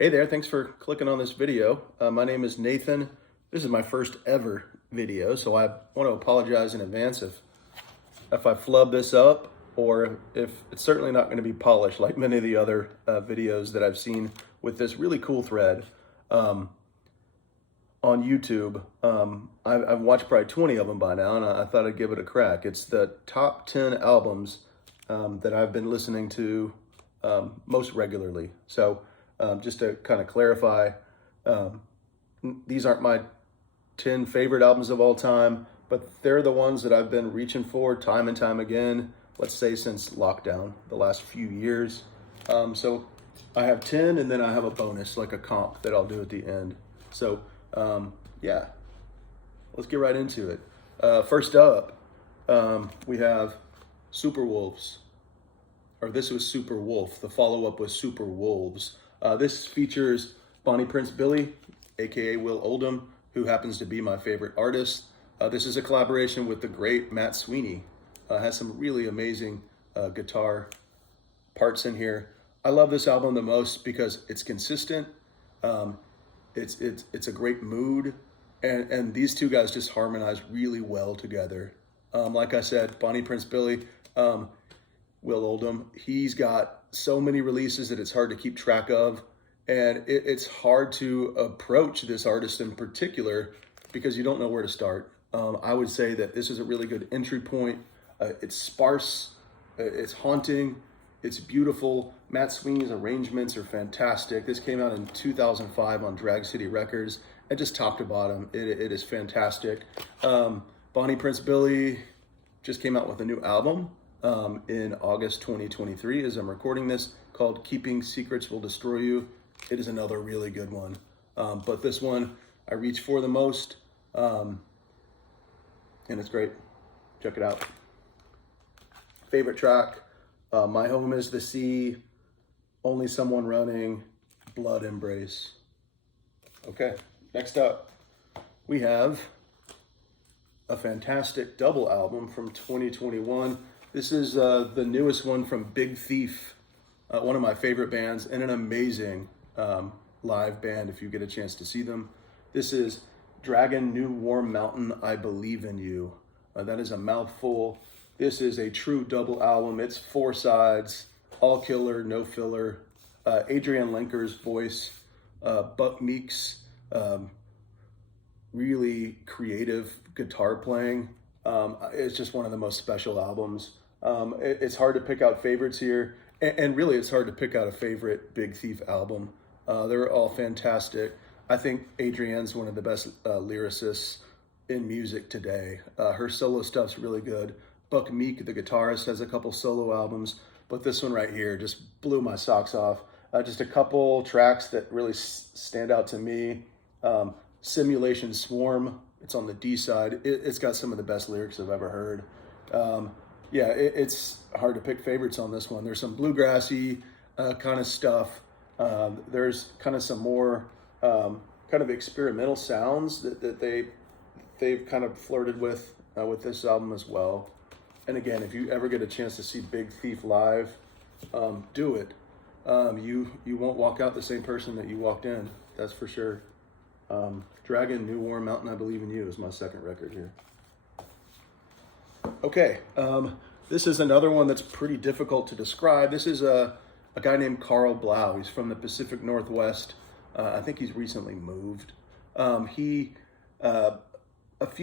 Hey there, thanks for clicking on this video. My name is Nathan. This is my first ever video, so I want to apologize in advance if I flub this up or if it's certainly not going to be polished like many of the other videos that I've seen with this really cool thread on YouTube. I've watched probably 20 of them by now, and I thought I'd give it a crack. It's the top 10 albums that I've been listening to most regularly. So just to kind of clarify, these aren't my 10 favorite albums of all time, but they're the ones that I've been reaching for time and time again, let's say since lockdown, the last few years. So I have 10, and then I have a bonus, like a comp that I'll do at the end. So yeah, let's get right into it. First up, we have Super Wolves, or this was Super Wolf. The follow-up was Super Wolves. This features Bonnie Prince Billy, aka Will Oldham, who happens to be my favorite artist. This is a collaboration with the great Matt Sweeney. Has some really amazing guitar parts in here. I love this album the most because it's consistent. It's a great mood, and these two guys just harmonize really well together. Like I said, Bonnie Prince Billy, Will Oldham, he's got so many releases that it's hard to keep track of, and it's hard to approach this artist in particular because you don't know where to start. I would say that this is a really good entry point. It's sparse, it's haunting, it's beautiful. Matt Sweeney's arrangements are fantastic. This came out in 2005 on Drag City Records, and just top to bottom, it is fantastic. Bonnie Prince Billy just came out with a new album in August 2023 as I'm recording this, called Keeping Secrets Will Destroy You. It is another really good one. But this one I reach for the most, and it's great. Check it out. Favorite track, My Home is the Sea, Only Someone Running, Blood Embrace. Okay, next up, we have a fantastic double album from 2021. This is the newest one from Big Thief, one of my favorite bands, and an amazing live band if you get a chance to see them. This is Dragon New Warm Mountain, I Believe in You. That is a mouthful. This is a true double album. It's 4 sides, all killer, no filler. Adrienne Lenker's voice, Buck Meek's really creative guitar playing. It's just one of the most special albums. It's hard to pick out favorites here, and really it's hard to pick out a favorite Big Thief album. They're all fantastic. I think Adrienne's one of the best lyricists in music today. Her solo stuff's really good. Buck Meek, the guitarist, has a couple solo albums, but this one right here just blew my socks off. Just a couple tracks that really stand out to me. Simulation Swarm, it's on the D side. It's got some of the best lyrics I've ever heard. Yeah, it's hard to pick favorites on this one. There's some bluegrassy kind of stuff. There's kind of some more kind of experimental sounds that they've kind of flirted with this album as well. And again, if you ever get a chance to see Big Thief live, do it. You won't walk out the same person that you walked in, that's for sure. Dragon New Warm Mountain, I Believe in You is my second record here. Okay, this is another one that's pretty difficult to describe. This is a guy named Blau. He's from the Pacific Northwest. I think he's recently moved. A few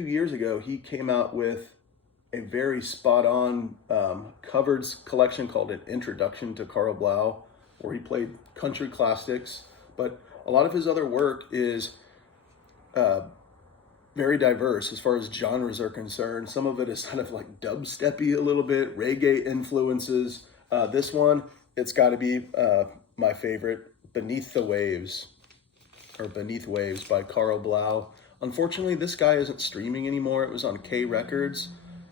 years ago, he came out with a very spot-on covers collection called An Introduction to Blau, where he played country classics. But a lot of his other work is very diverse as far as genres are concerned. Some of it is kind of like dubsteppy a little bit, reggae influences. This one, it's got to be my favorite, Beneath the Waves, or Beneath Waves by Blau. Unfortunately, this guy isn't streaming anymore. It was on K Records,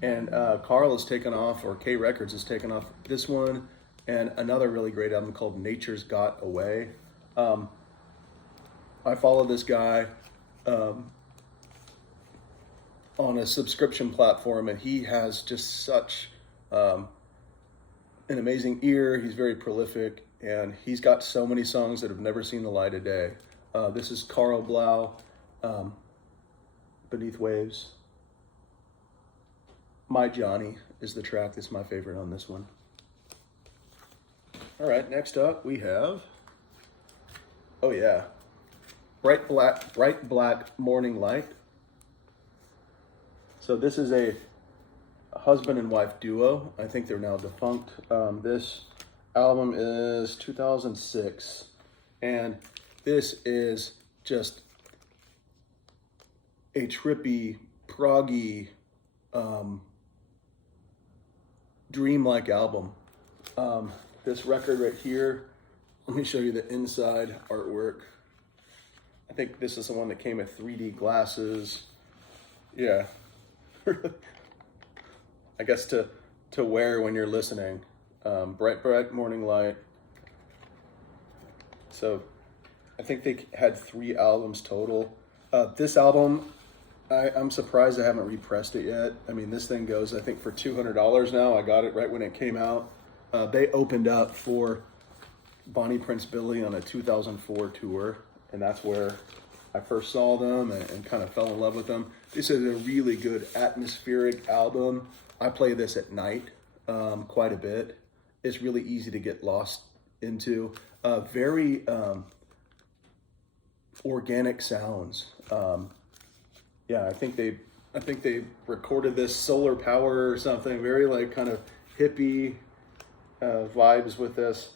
and Carl has taken off, or K Records has taken off this one, and another really great album called Nature's Got Away. I follow this guy on a subscription platform, and he has just such an amazing ear. He's very prolific. and he's got so many songs that have never seen the light of day. This is Blau, Beneath Waves. My Johnny is the track that's my favorite on this one. All right, next up we have, oh yeah, Bright Black Morning Light. So this is a husband and wife duo. I think they're now defunct. This album is 2006, and this is just a trippy, proggy, dreamlike album. This record right here, let me show you the inside artwork. I think this is the one that came with 3D glasses. Yeah. I guess to wear when you're listening. Bright Morning Light. So I think they had 3 albums total. This album, I'm surprised I haven't repressed it yet. I mean, this thing goes, I think, for $200 now. I got it right when it came out. They opened up for Bonnie Prince Billy on a 2004 tour, and that's where I first saw them and kind of fell in love with them. This is a really good atmospheric album. I play this at night quite a bit. It's really easy to get lost into. Very organic sounds. Yeah, I think they recorded this solar power or something. Very like kind of hippie vibes with this.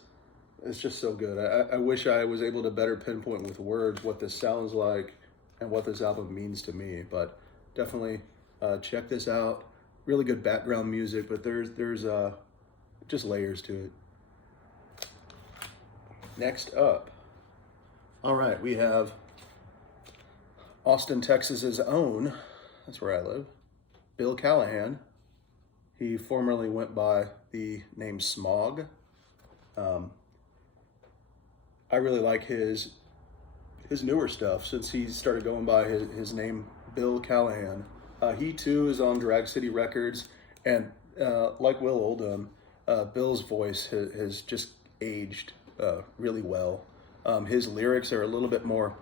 It's just so good. I wish I was able to better pinpoint with words what this sounds like and what this album means to me. But definitely check this out. Really good background music, but there's just layers to it. Next up, all right, we have Austin, Texas's own, that's where I live, Bill Callahan. He formerly went by the name Smog. I really like his newer stuff since he started going by his name Bill Callahan. He too is on Drag City Records, and like Will Oldham, Bill's voice has just aged really well. His lyrics are a little bit more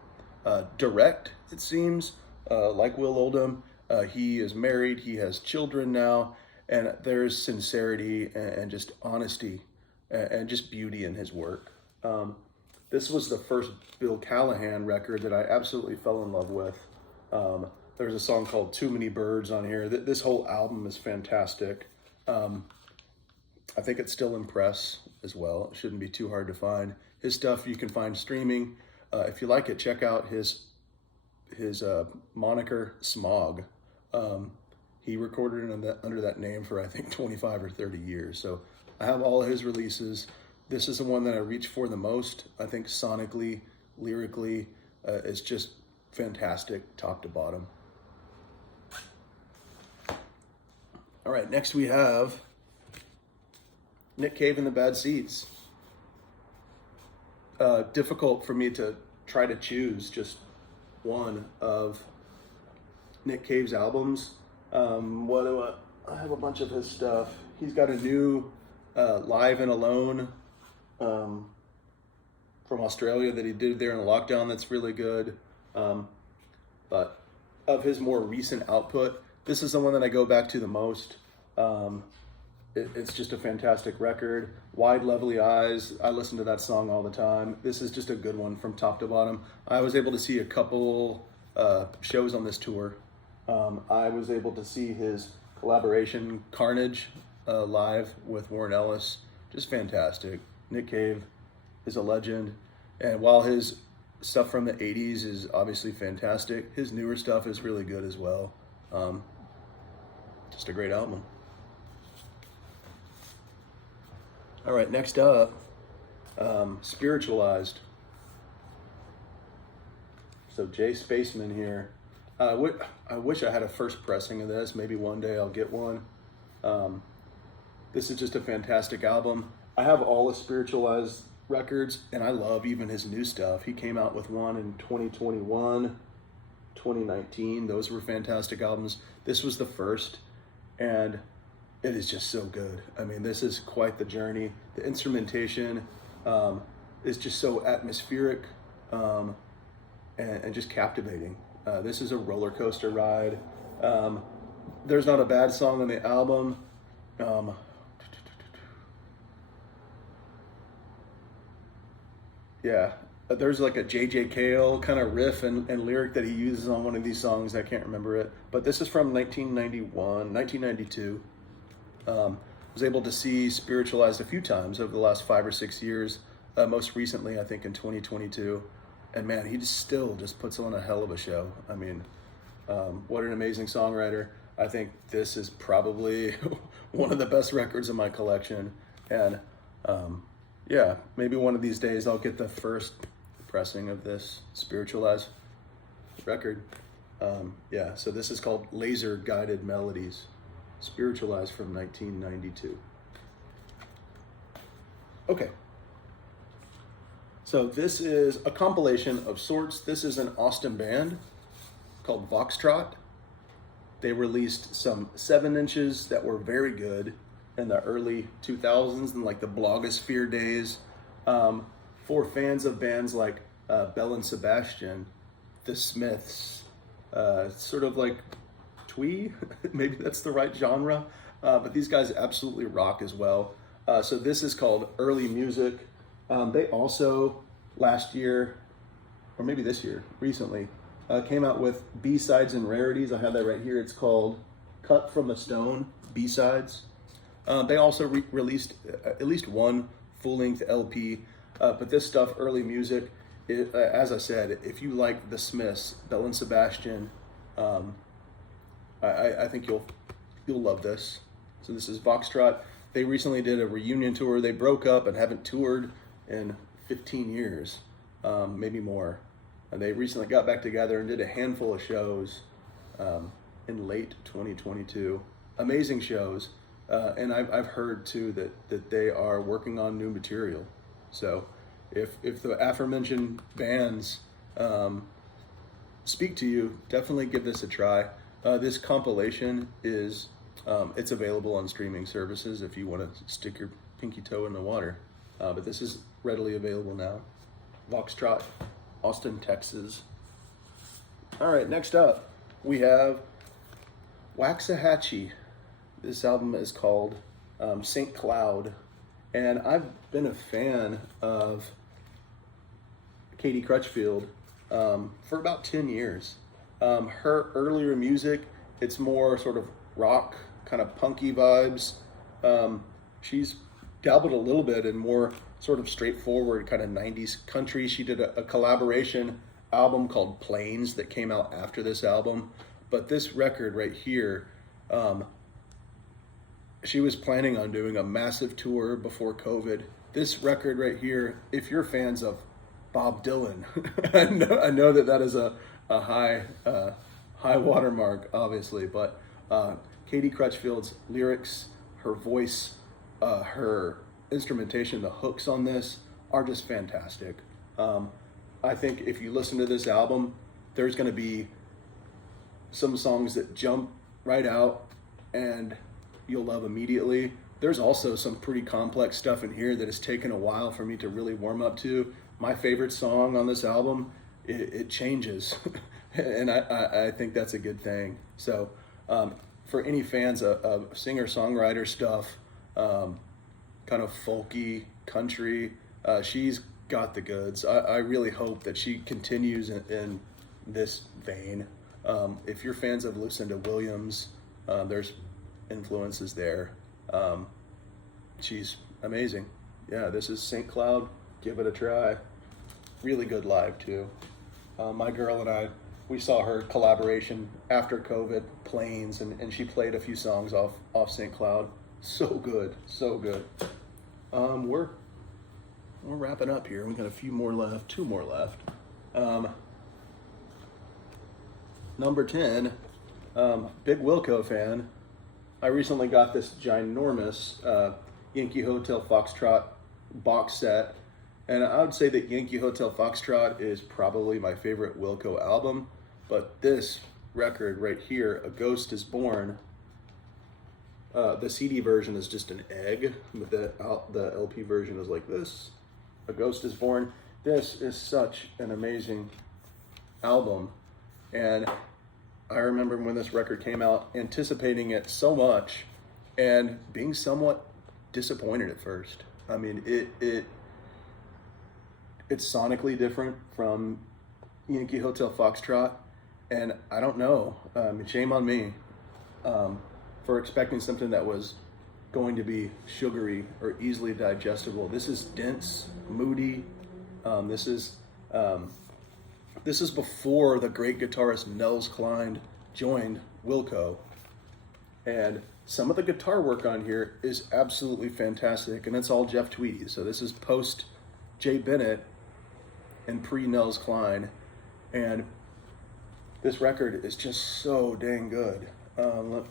direct, it seems. Like Will Oldham, he is married, he has children now, and there's sincerity and just honesty and just beauty in his work. This was the first Bill Callahan record that I absolutely fell in love with. There's a song called Too Many Birds on here. This whole album is fantastic. I think it's still in press as well. It shouldn't be too hard to find. His stuff you can find streaming. If you like it, check out his moniker Smog. He recorded it under that name for I think 25 or 30 years. So I have all of his releases. This is the one that I reach for the most. I think sonically, lyrically, it's just fantastic top to bottom. All right, next we have Nick Cave and the Bad Seeds. Difficult for me to try to choose just one of Nick Cave's albums. I have a bunch of his stuff. He's got a new Live and Alone from Australia that he did there in the lockdown that's really good. But of his more recent output, this is the one that I go back to the most. It's just a fantastic record. Wide Lovely Eyes, I listen to that song all the time. This is just a good one from top to bottom. I was able to see a couple shows on this tour. I was able to see his collaboration Carnage live with Warren Ellis. Just fantastic. Nick Cave is a legend, and while his stuff from the 80s is obviously fantastic, his newer stuff is really good as well. Just a great album. All right, next up, Spiritualized. So Jay Spaceman here. I wish I had a first pressing of this. Maybe one day I'll get one. This is just a fantastic album. I have all the Spiritualized records, and I love even his new stuff. He came out with one in 2021, 2019. Those were fantastic albums. This was the first, and it is just so good. I mean, this is quite the journey. The instrumentation is just so atmospheric and just captivating. This is a roller coaster ride. There's not a bad song on the album. Yeah, there's like a J.J. Cale kind of riff and lyric that he uses on one of these songs. I can't remember it, but this is from 1992. Was able to see Spiritualized a few times over the last 5 or 6 years. Most recently, I think in 2022. And man, he still puts on a hell of a show. I mean, what an amazing songwriter. I think this is probably one of the best records in my collection. And yeah, maybe one of these days I'll get the first pressing of this Spiritualized record. Yeah, so this is called Laser Guided Melodies, Spiritualized from 1992. Okay. So this is a compilation of sorts. This is an Austin band called Foxtrot. They released some 7-inches that were very good in the early 2000s and like the blogosphere days. For fans of bands like Bell and Sebastian, The Smiths, sort of like twee, maybe that's the right genre, but these guys absolutely rock as well. So this is called Early Music. They also last year, or maybe this year, recently, came out with B-Sides and Rarities. I have that right here. It's called Cut from the Stone, B-Sides. They also released at least one full-length LP, but this stuff, Early Music, as I said, if you like The Smiths, Bell and Sebastian, I think you'll love this. So this is Foxtrot. They recently did a reunion tour. They broke up and haven't toured in 15 years, maybe more. And they recently got back together and did a handful of shows in late 2022. Amazing shows. And I've heard too that they are working on new material. So if the aforementioned bands speak to you, definitely give this a try. This compilation is it's available on streaming services if you want to stick your pinky toe in the water. But this is readily available now. Foxtrot, Austin, Texas. All right, next up we have Waxahachie. This album is called St. Cloud, and I've been a fan of Katie Crutchfield for about 10 years. Her earlier music, it's more sort of rock, kind of punky vibes. She's dabbled a little bit in more sort of straightforward kind of 90s country. She did a collaboration album called Planes that came out after this album. But this record right here, she was planning on doing a massive tour before COVID. This record right here, if you're fans of Bob Dylan, I know that is a high watermark, obviously, but Katie Crutchfield's lyrics, her voice, her instrumentation, the hooks on this are just fantastic. I think if you listen to this album, there's going to be some songs that jump right out and you'll love immediately. There's also some pretty complex stuff in here that has taken a while for me to really warm up to. My favorite song on this album, it changes. And I think that's a good thing. So for any fans of singer-songwriter stuff, kind of folky, country, she's got the goods. I really hope that she continues in this vein. If you're fans of Lucinda Williams, there's influences there. She's amazing. Yeah, this is St. Cloud. Give it a try. Really good live too. My girl and I, we saw her collaboration after COVID, Planes, and she played a few songs off St. Cloud. So good, so good. We're wrapping up here. We got a few more left, 2 more left. Number 10, big Wilco fan. I recently got this ginormous Yankee Hotel Foxtrot box set, and I would say that Yankee Hotel Foxtrot is probably my favorite Wilco album, but this record right here, A Ghost is Born, the CD version is just an egg, but the LP version is like this. A Ghost is Born. This is such an amazing album. And I remember when this record came out, anticipating it so much and being somewhat disappointed at first. I mean, it's sonically different from Yankee Hotel Foxtrot, and I don't know, shame on me for expecting something that was going to be sugary or easily digestible. This is dense, moody. This is before the great guitarist Nels Cline joined Wilco, and some of the guitar work on here is absolutely fantastic, and it's all Jeff Tweedy. So this is post Jay Bennett and pre Nels Cline, and this record is just so dang good.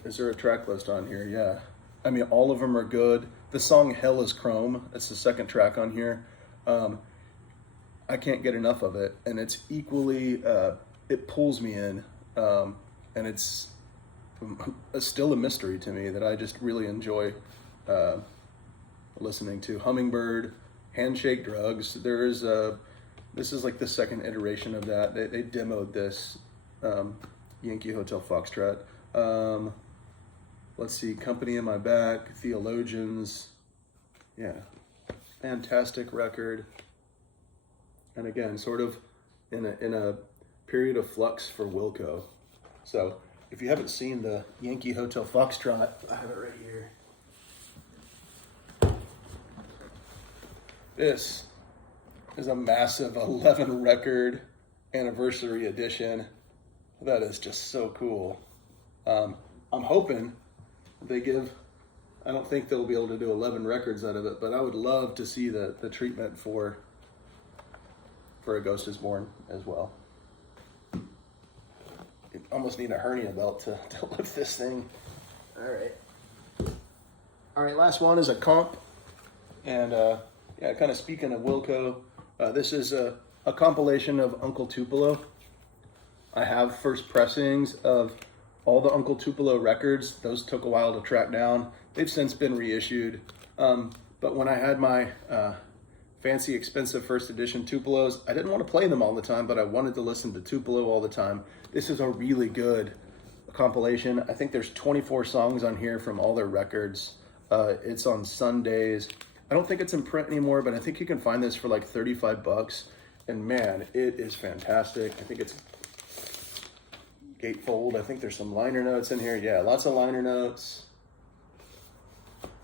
Is there a track list on here? Yeah. I mean, all of them are good. The song Hell is Chrome, that's the second track on here. I can't get enough of it, and it's equally, it pulls me in, and it's still a mystery to me that I just really enjoy listening to. Hummingbird, Handshake Drugs, this is like the second iteration of that. They demoed this, Yankee Hotel Foxtrot. Let's see, Company in My Back, Theologians. Yeah, fantastic record. And again, sort of in a period of flux for Wilco. So if you haven't seen the Yankee Hotel Foxtrot, I have it right here. This is a massive 11 record anniversary edition. That is just so cool. I'm hoping they give, I don't think they'll be able to do 11 records out of it, but I would love to see the treatment for A Ghost is Born as well. You almost need a hernia belt to lift this thing. All right, last one is a comp. And yeah, kind of speaking of Wilco, this is a compilation of Uncle Tupelo. I have first pressings of all the Uncle Tupelo records. Those took a while to track down. They've since been reissued. But when I had my fancy, expensive first edition Tupelos, I didn't want to play them all the time, but I wanted to listen to Tupelo all the time. This is a really good compilation. I think there's 24 songs on here from all their records. It's on Sundays. I don't think it's in print anymore, but I think you can find this for like 35 bucks. And man, it is fantastic. I think it's gatefold. I think there's some liner notes in here. Yeah, lots of liner notes.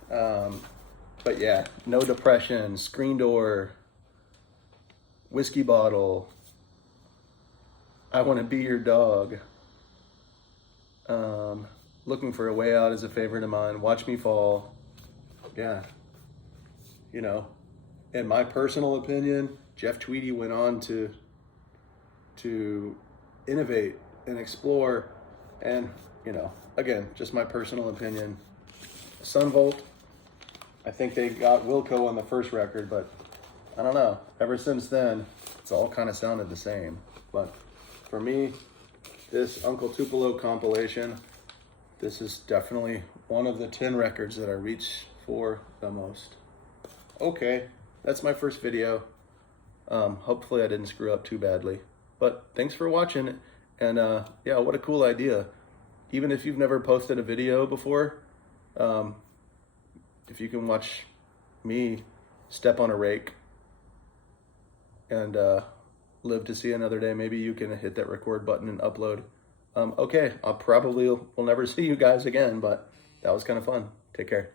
But yeah, No Depression, Screen Door, Whiskey Bottle, I Want to Be Your Dog, Looking for a Way Out is a favorite of mine, Watch Me Fall. Yeah, you know, in my personal opinion, Jeff Tweedy went on to innovate and explore, and, you know, again, just my personal opinion. Sunvolt, I think they got Wilco on the first record, but I don't know. Ever since then, it's all kind of sounded the same. But for me, this Uncle Tupelo compilation, this is definitely one of the 10 records that I reach for the most. Okay, that's my first video. Hopefully I didn't screw up too badly. But thanks for watching. And yeah, what a cool idea. Even if you've never posted a video before, if you can watch me step on a rake and live to see another day, maybe you can hit that record button and upload. Okay, I'll probably will never see you guys again, but that was kind of fun. Take care.